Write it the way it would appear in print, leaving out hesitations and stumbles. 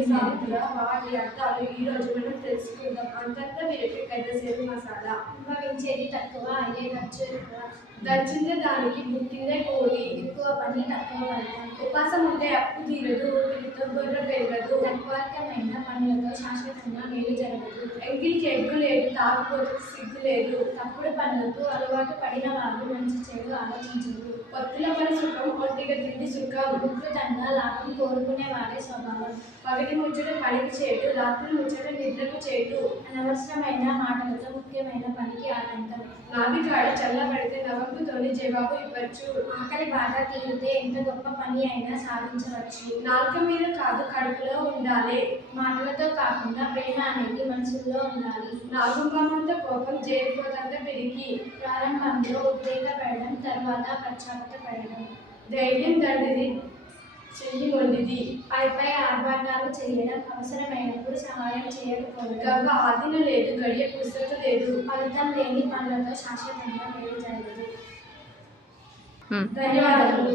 సాగుతుల వాటి అర్థాలు ఈ రోజు మనం తెలుసుకుందాం. అంతంతా వీరికి పెద్దసేపు మసాలా. అనుభవించేది తక్కువ, అయ్యే ఖర్చు ఎక్కువ. దంచిందే దానికి పుట్టిందే కోడి. ఎక్కువ పని తక్కువ ఫలితం. ఉపాసం ఉంటే అప్పు తీరదు, ఊపిరితో బుర్ర పెరగదు. తక్కువమైన పనులతో శాశ్వతంగా మేలు జరగదు. ఎంగిలికి ఎగ్గు లేదు, తాగుబోతుకు సిగ్గు లేదు. తప్పుడు పనులకు అలవాటు పడిన వారు మంచి చెడు ఆలోచించరు. పొత్తుల పని సుఖం, ఒంటిగా తిండి సుఖం. వికృతంగా లాభం కోరుకునే వారి స్వభావం. పగటి ముచ్చట పనికి చేటు, రాత్రి ముచ్చట నిద్రకు చేటు. అనవసరమైన మాటలతో ముఖ్యమైన పనికి ఆటంకం. నాభి కాడ చల్లబడితే నవంపుతోని జవాబు ఇవ్వచ్చు. ఆకలి బాగా తీరితే ఎంత గొప్ప పని అయినా సాధించవచ్చు. నాలుక మీద కాదు, కడుపులో ఉండాలి. మాటలతో కాకుండా ప్రేమ అనేది మనసులో ఉండాలి. నాగుంపమంత కోపం, చేరిపోతంత పిరికి. ప్రారంభంలో ఉద్రేకపడడం, తర్వాత పశ్చాత్తపడడం. ధైర్యం దండిది, చెయ్యి మొండిది. పైపై ఆర్భాటాలు చేయడం, అవసరమైనప్పుడు సహాయం చేయకపోవడం. గవ్వ ఆదిన లేదు, గడియ పుస్తక లేదు. ఫలితం లేని పనులతో శాశ్వతంగా మేలు జరగదు. ధన్యవాదాలు.